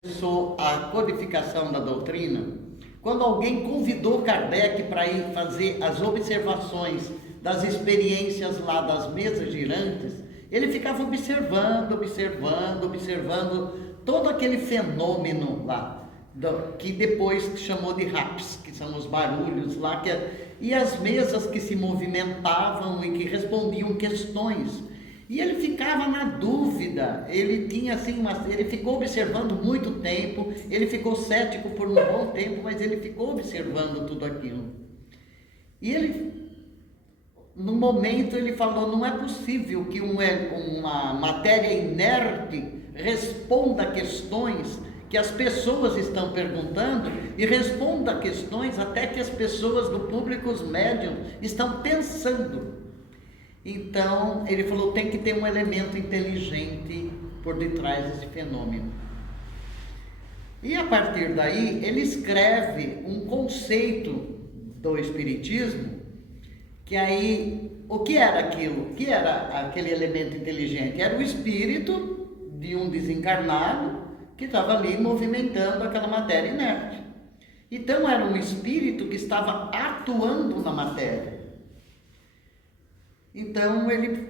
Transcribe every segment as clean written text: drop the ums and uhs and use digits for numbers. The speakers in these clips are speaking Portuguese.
começou a codificação da doutrina, quando alguém convidou Kardec para ir fazer as observações das experiências lá das mesas girantes, ele ficava observando todo aquele fenômeno lá, que depois chamou de raps, que são os barulhos lá, e as mesas que se movimentavam e que respondiam questões. E ele ficava na dúvida, ele tinha assim, ele ficou observando muito tempo, ele ficou cético por um bom tempo, mas ele ficou observando tudo aquilo. E ele, no momento, ele falou, não é possível que uma matéria inerte responda a questões que as pessoas estão perguntando e responda a questões até que as pessoas do público, os médiums, estão pensando. Então, ele falou, tem que ter um elemento inteligente por detrás desse fenômeno. E a partir daí, ele escreve um conceito do Espiritismo, que aí, o que era aquilo? O que era aquele elemento inteligente? Era o espírito de um desencarnado que estava ali movimentando aquela matéria inerte. Então, era um espírito que estava atuando na matéria. Então ele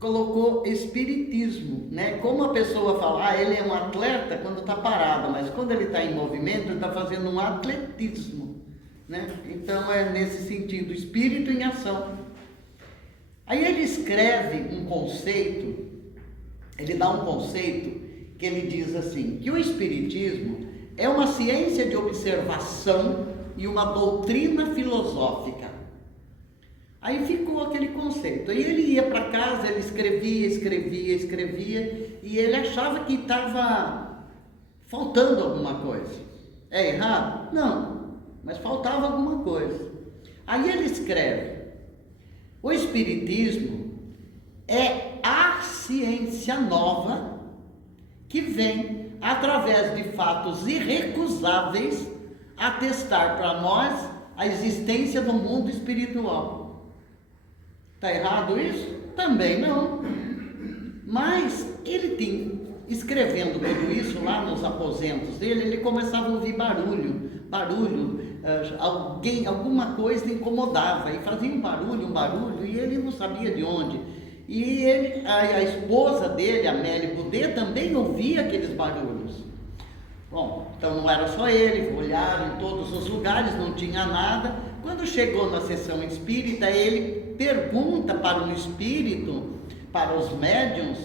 colocou espiritismo, né? Como a pessoa fala, ele é um atleta quando está parado, mas quando ele está em movimento, ele está fazendo um atletismo, né? Então é nesse sentido, espírito em ação. Aí ele escreve um conceito, ele dá um conceito que ele diz assim, que o espiritismo é uma ciência de observação e uma doutrina filosófica. Aí ficou aquele conceito. Aí ele ia para casa, ele escrevia, e ele achava que estava faltando alguma coisa. É errado? Não, mas faltava alguma coisa. Aí ele escreve, o Espiritismo é a ciência nova que vem, através de fatos irrecusáveis, atestar para nós a existência do mundo espiritual. Está errado isso? Também não. Mas ele escrevendo tudo isso lá nos aposentos dele, ele começava a ouvir barulho, alguma coisa incomodava, e fazia um barulho, e ele não sabia de onde. E a esposa dele, a Amélie Boudet, também ouvia aqueles barulhos. Bom, então não era só ele, olharam em todos os lugares, não tinha nada. Quando chegou na sessão espírita, ele pergunta para o espírito, para os médiuns,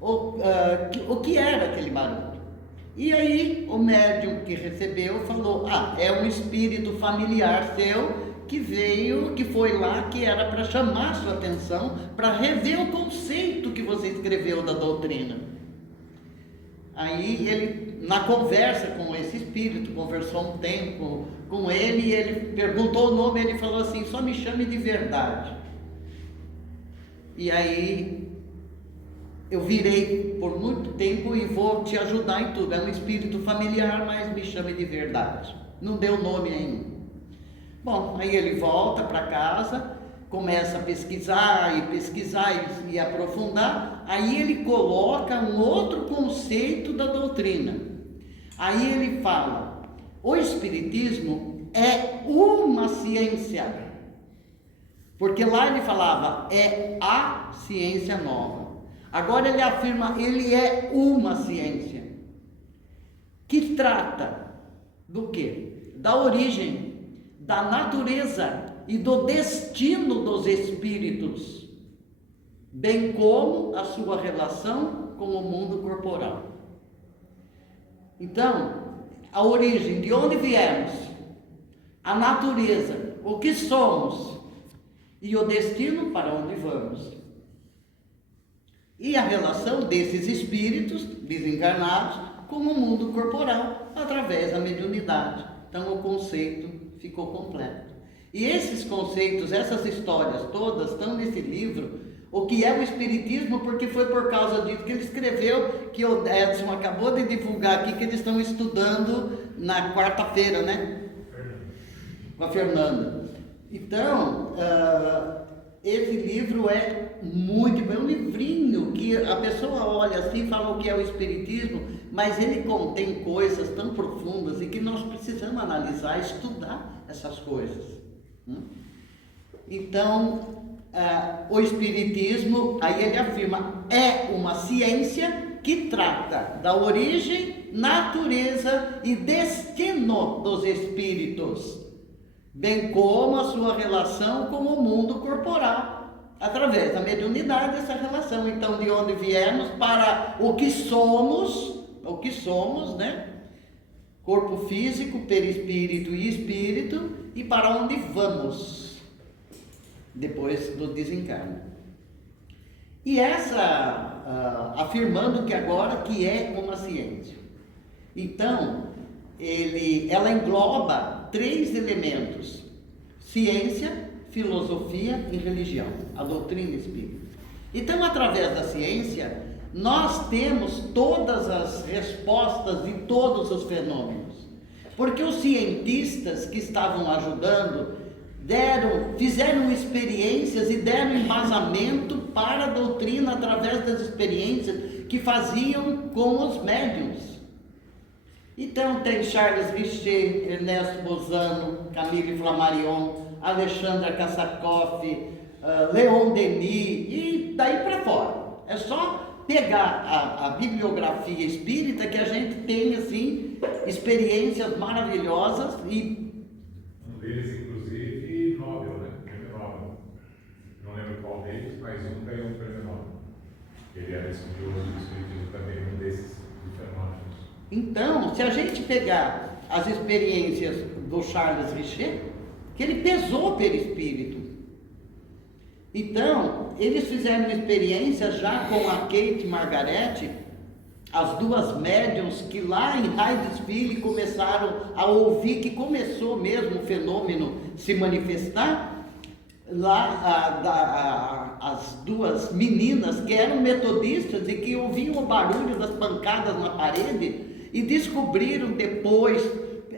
o que era aquele barulho. E aí o médium que recebeu falou, é um espírito familiar seu que veio, que foi lá, que era para chamar a sua atenção, para rever o conceito que você escreveu da doutrina. Aí ele, na conversa com esse espírito, conversou um tempo com ele, e ele perguntou o nome, ele falou assim, só me chame de Verdade. E aí eu virei por muito tempo e vou te ajudar em tudo. É um espírito familiar, mas me chame de Verdade. Não deu nome ainda. Bom, aí ele volta para casa, começa a pesquisar e aprofundar. Aí ele coloca um outro conceito da doutrina. Aí ele fala, o Espiritismo é uma ciência. Porque lá ele falava, é a ciência nova. Agora ele afirma, ele é uma ciência. Que trata do quê? Da origem, da natureza e do destino dos espíritos, bem como a sua relação com o mundo corporal. Então, a origem, de onde viemos, a natureza, o que somos, e o destino para onde vamos. E a relação desses espíritos desencarnados com o mundo corporal, através da mediunidade. Então o conceito ficou completo. E esses conceitos, essas histórias todas estão nesse livro, O que é o Espiritismo, porque foi por causa disso que ele escreveu, que o Edson acabou de divulgar aqui, que eles estão estudando na quarta-feira, né? Com a Fernanda. Então, esse livro é muito bom, é um livrinho que a pessoa olha assim e fala o que é o Espiritismo, mas ele contém coisas tão profundas e que nós precisamos analisar, estudar essas coisas. Então, o Espiritismo, aí ele afirma, é uma ciência que trata da origem, natureza e destino dos espíritos, bem como a sua relação com o mundo corporal, através da mediunidade, essa relação. Então, de onde viemos para o que somos, né? Corpo físico, perispírito e espírito, e para onde vamos depois do desencarne. E afirmando que agora que é uma ciência. Então, ela engloba 3 elementos: ciência, filosofia e religião, a doutrina espírita. Então, através da ciência, nós temos todas as respostas de todos os fenômenos, porque os cientistas que estavam ajudando fizeram experiências e deram embasamento para a doutrina através das experiências que faziam com os médiuns. Então tem Charles Richer, Ernesto Bozano, Camille Flammarion, Alexandra Kassakoff, Leon Denis e daí para fora. É só pegar a bibliografia espírita que a gente tem assim experiências maravilhosas e um deles inclusive Nobel, né? Prêmio Nobel. Não lembro qual deles, mas um ganhou um prêmio Nobel. Ele era estudioso do espiritismo também, um desses fenômenos. Então, se a gente pegar as experiências do Charles Richer, que ele pesou o perispírito. Então, eles fizeram uma experiência já com a Kate Margaret, as 2 médiums que lá em Hydesville começaram a ouvir, que começou mesmo o fenômeno se manifestar. Lá, as 2 meninas que eram metodistas e que ouviam o barulho das pancadas na parede e descobriram depois,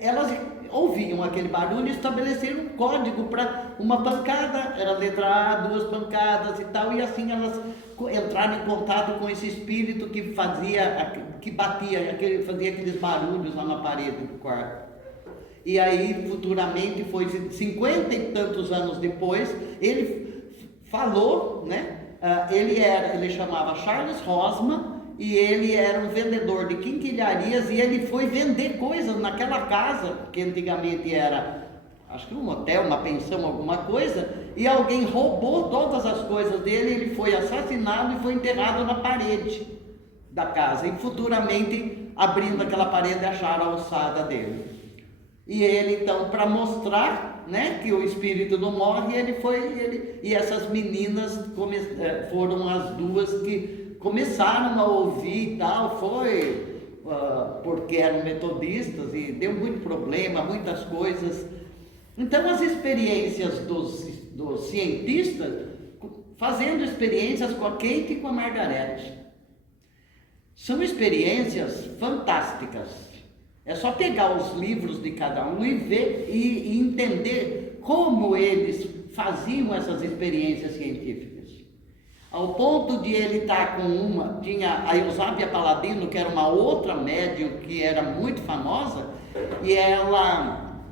elas ouviam aquele barulho e estabeleceram um código para uma pancada, era letra A, 2 pancadas e tal, e assim elas entraram em contato com esse espírito que fazia aqueles barulhos lá na parede do quarto. E aí, futuramente, foi 50 e tantos anos depois, ele falou, né? Ele chamava Charles Rosman, e ele era um vendedor de quinquilharias, e ele foi vender coisas naquela casa, que antigamente era, acho que um hotel, uma pensão, alguma coisa, e alguém roubou todas as coisas dele, ele foi assassinado e foi enterrado na parede da casa, e futuramente, abrindo aquela parede, acharam a alçada dele. E ele então, para mostrar, né, que o espírito não morre, e essas meninas foram as 2 que começaram a ouvir e tal, porque eram metodistas e deu muito problema, muitas coisas. Então as experiências dos cientistas, fazendo experiências com a Kate e com a Margaret, são experiências fantásticas. É só pegar os livros de cada um e ver e entender como eles faziam essas experiências científicas. Ao ponto de ele estar com tinha a Eusápia Paladino, que era uma outra médium que era muito famosa, e ela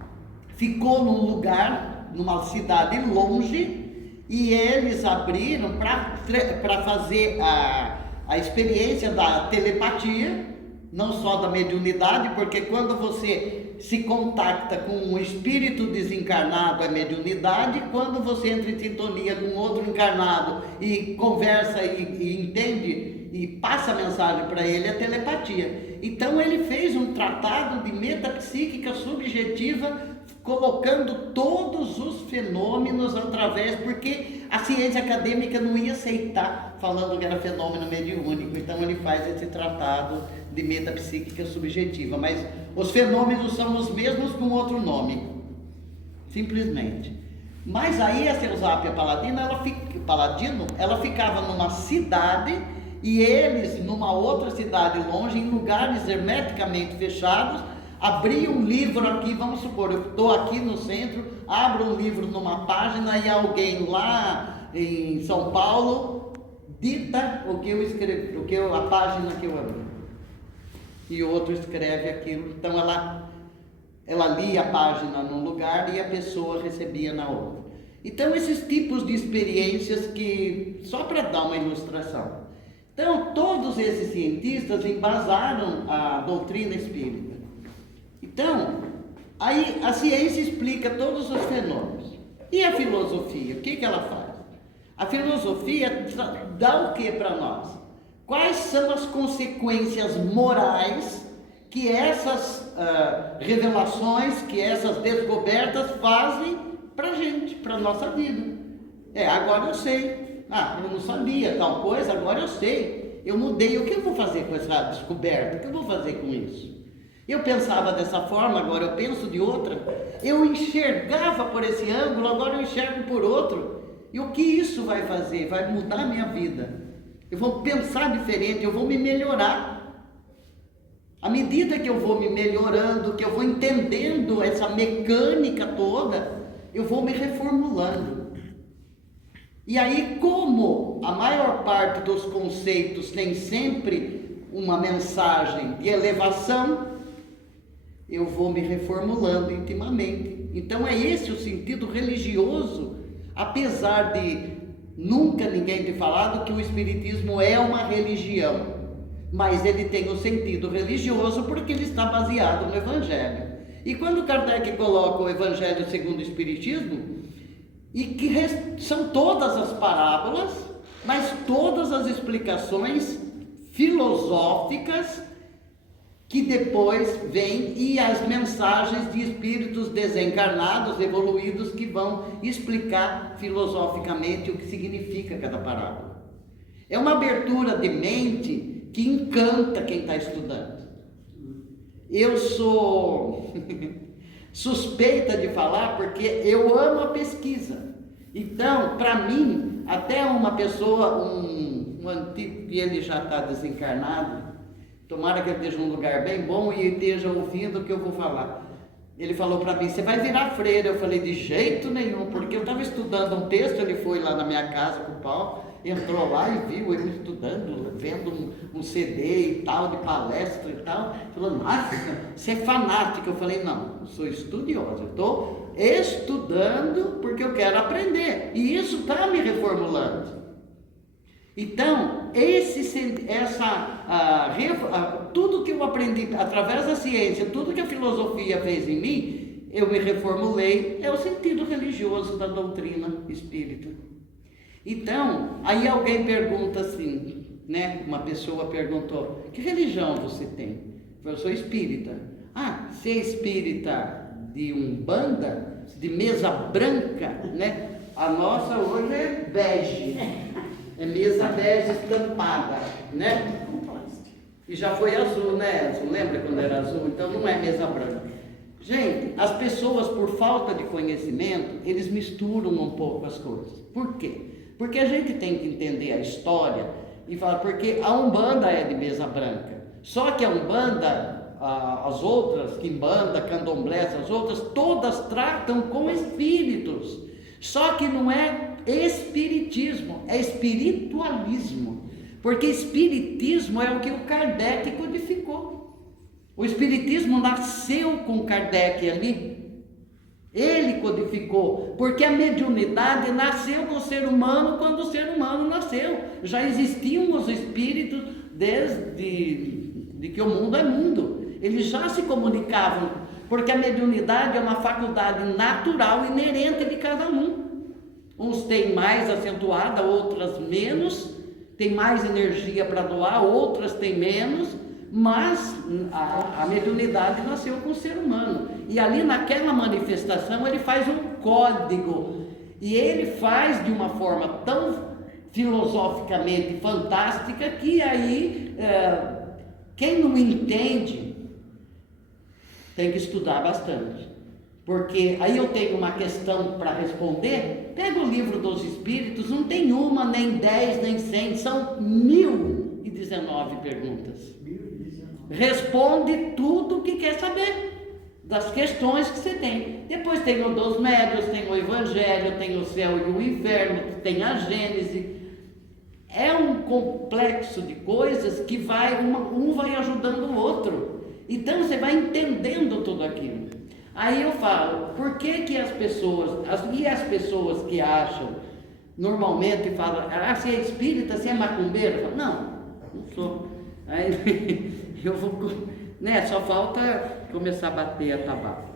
ficou num lugar, numa cidade longe, e eles abriram para fazer a experiência da telepatia, não só da mediunidade, porque quando você se contacta com um espírito desencarnado é mediunidade, quando você entra em sintonia com outro encarnado e conversa e entende e passa a mensagem para ele é telepatia. Então ele fez um tratado de metapsíquica subjetiva, colocando todos os fenômenos porque a ciência acadêmica não ia aceitar falando que era fenômeno mediúnico. Então ele faz esse tratado de metapsíquica subjetiva, mas os fenômenos são os mesmos com outro nome, simplesmente. Mas aí a Eusápia Paladino, ela ficava numa cidade e eles numa outra cidade longe, em lugares hermeticamente fechados, abriam um livro aqui, vamos supor, eu estou aqui no centro, abro um livro numa página e alguém lá em São Paulo dita o que eu escrevi, a página que eu abri. e outro escreve aquilo. Então ela lia a página num lugar e a pessoa recebia na outra. Então esses tipos de experiências que, só para dar uma ilustração. Então todos esses cientistas embasaram a doutrina espírita. Então, aí a ciência explica todos os fenômenos. E a filosofia, o que ela faz? A filosofia dá o que para nós? Quais são as consequências morais que essas revelações, que essas descobertas fazem para a gente, para a nossa vida? Agora eu sei. Eu não sabia tal coisa, agora eu sei. Eu mudei. O que eu vou fazer com essa descoberta? O que eu vou fazer com isso? Eu pensava dessa forma, agora eu penso de outra. Eu enxergava por esse ângulo, agora eu enxergo por outro. E o que isso vai fazer? Vai mudar a minha vida. Eu vou pensar diferente, eu vou me melhorar. À medida que eu vou me melhorando, que eu vou entendendo essa mecânica toda, eu vou me reformulando. E aí, como a maior parte dos conceitos tem sempre uma mensagem de elevação, eu vou me reformulando intimamente. Então é esse o sentido religioso, apesar de nunca ninguém ter falado que o Espiritismo é uma religião, mas ele tem um sentido religioso porque ele está baseado no Evangelho. E quando Kardec coloca o Evangelho segundo o Espiritismo, e que são todas as parábolas, mas todas as explicações filosóficas que depois vêm, e as mensagens de espíritos desencarnados, evoluídos, que vão explicar filosoficamente o que significa cada parábola. É uma abertura de mente que encanta quem está estudando. Eu sou suspeita de falar porque eu amo a pesquisa. Então, para mim, até uma pessoa, um antigo, e ele já está desencarnado, tomara que ele esteja num lugar bem bom e esteja ouvindo o que eu vou falar. Ele falou para mim: você vai virar freira. Eu falei: de jeito nenhum, porque eu estava estudando um texto. Ele foi lá na minha casa com o Paulo, entrou lá e viu eu estudando, vendo um CD e tal, de palestra e tal. Falou: nossa, você é fanático. Eu falei: não, eu sou estudioso, eu estou estudando porque eu quero aprender, e isso está me reformulando. Então, tudo que eu aprendi através da ciência, tudo que a filosofia fez em mim, eu me reformulei. É o sentido religioso da doutrina espírita. Então, aí alguém pergunta assim, né? Uma pessoa perguntou: que religião você tem? Eu sou espírita. Você é espírita de Umbanda, de mesa branca, né? A nossa hoje é bege. É mesa bege estampada, né? E já foi azul, né, Edson? Lembra quando era azul? Então não é mesa branca. Gente, as pessoas, por falta de conhecimento, eles misturam um pouco as coisas. Por quê? Porque a gente tem que entender a história e falar, porque a Umbanda é de mesa branca. Só que a Umbanda, as outras, Quimbanda, Candomblé, as outras, todas tratam com espíritos. Só que não é espiritismo, é espiritualismo. Porque espiritismo é o que o Kardec codificou. O espiritismo nasceu com Kardec ali. Ele codificou, porque a mediunidade nasceu com o ser humano quando o ser humano nasceu. Já existiam os espíritos desde que o mundo é mundo. Eles já se comunicavam, porque a mediunidade é uma faculdade natural, inerente de cada um. Uns têm mais acentuada, outras menos, tem mais energia para doar, outras têm menos, mas a mediunidade nasceu com o ser humano. E ali naquela manifestação ele faz um código, e ele faz de uma forma tão filosoficamente fantástica que aí quem não entende tem que estudar bastante. Porque aí eu tenho uma questão para responder. Pega o livro dos Espíritos, não tem uma, nem 10, nem 100, são 1019 perguntas. 1019. Responde tudo o que quer saber, das questões que você tem. Depois tem o dos médiuns, tem o Evangelho, tem o céu e o inferno, tem a Gênese. é um complexo de coisas que um vai ajudando o outro. Então você vai entendendo tudo aquilo. Aí eu falo, por que as pessoas que acham, normalmente falam, se é espírita, se é macumbeiro, eu falo, não sou. Aí eu vou, né, só falta começar a bater a tabaco.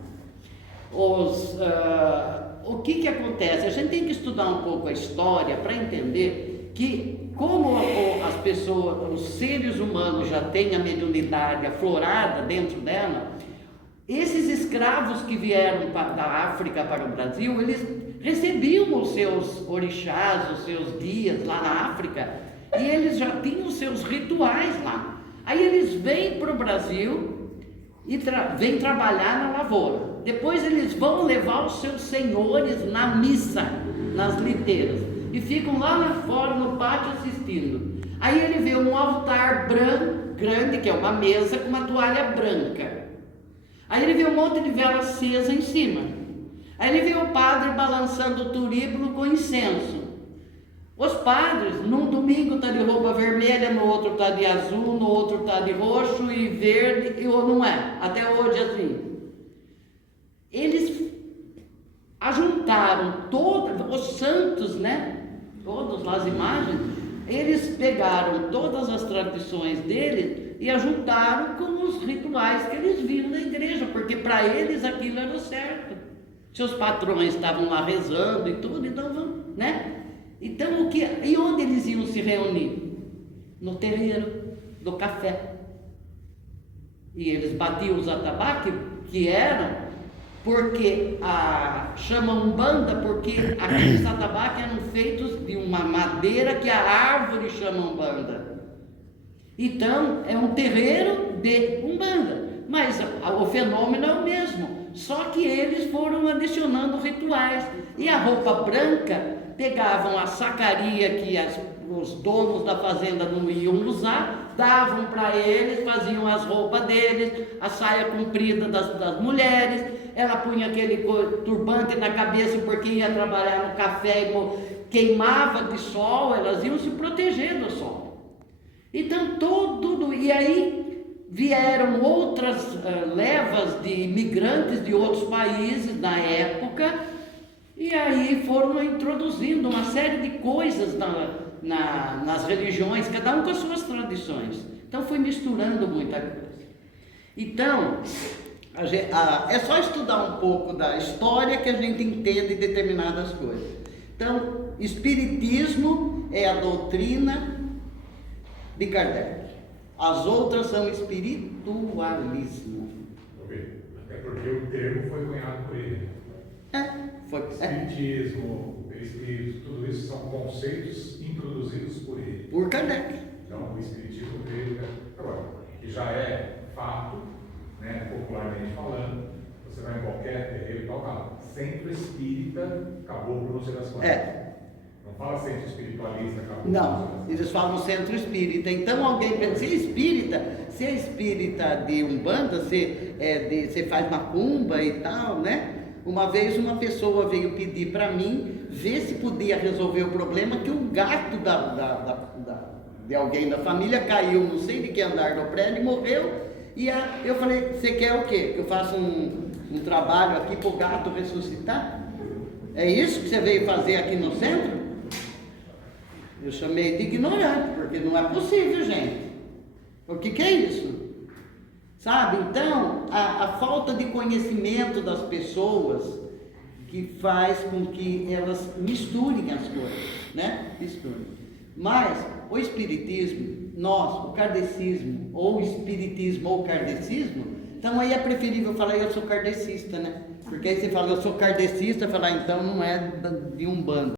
O que acontece? A gente tem que estudar um pouco a história para entender que, como as pessoas, os seres humanos já têm a mediunidade aflorada dentro dela, esses escravos que vieram da África para o Brasil, eles recebiam os seus orixás, os seus guias lá na África, e eles já tinham os seus rituais lá. Aí eles vêm para o Brasil e vêm trabalhar na lavoura. Depois eles vão levar os seus senhores na missa, nas liteiras, e ficam lá fora no pátio assistindo. Aí ele vê um altar branco, grande, que é uma mesa com uma toalha branca. Aí ele vê um monte de vela acesa em cima. Aí ele vê o padre balançando o turíbulo com incenso. Os padres, num domingo está de roupa vermelha, no outro está de azul, no outro está de roxo e verde, ou não é, até hoje assim. Eles ajuntaram todos os santos, né? Todas as imagens, eles pegaram todas as tradições deles e ajuntaram com os rituais que eles viram na igreja, porque para eles aquilo era o certo. Seus patrões estavam lá rezando e tudo, então vamos, né? Então, e onde eles iam se reunir? No terreiro do café. E eles batiam os atabaques, que eram, porque chamam Umbanda, porque aqueles atabaques eram feitos de uma madeira que a árvore chama Umbanda. Então, é um terreiro de Umbanda, mas o fenômeno é o mesmo, só que eles foram adicionando rituais. E a roupa branca, pegavam a sacaria que os donos da fazenda não iam usar, davam para eles, faziam as roupas deles, a saia comprida das mulheres, ela punha aquele turbante na cabeça porque ia trabalhar no café e queimava de sol, elas iam se proteger do sol. Então e aí vieram outras levas de imigrantes de outros países na época, e aí foram introduzindo uma série de coisas nas religiões, cada um com as suas tradições. Então foi misturando muita coisa. Então, é só estudar um pouco da história que a gente entende determinadas coisas. Então, espiritismo é a doutrina de Kardec. As outras são espiritualismo. Até porque o termo foi cunhado por ele. Espiritismo, espírito, tudo isso são conceitos introduzidos por ele. Por Kardec. Então, o espiritismo dele, agora, que já é fato, né, popularmente falando, você vai em qualquer terreiro e tal, centro espírita, acabou por não ser das coisas. Não fala centro espiritualista, acabou. Não, eles falam centro espírita. Então alguém pensa, se é espírita de Umbanda, você faz macumba e tal, né? Uma vez uma pessoa veio pedir para mim ver se podia resolver o problema que o gato de alguém da família caiu, não sei de que andar do prédio, e morreu. E eu falei, você quer o quê? Que eu faça um trabalho aqui para o gato ressuscitar? É isso que você veio fazer aqui no centro? Eu chamei de ignorante, porque não é possível, gente. O que é isso? Sabe? Então, a falta de conhecimento das pessoas que faz com que elas misturem as coisas, né? Misturem. Mas o espiritismo, o kardecismo, ou espiritismo ou kardecismo, então aí é preferível falar, eu sou kardecista, né? Porque aí você fala, eu sou kardecista, falar, então não é de Umbanda.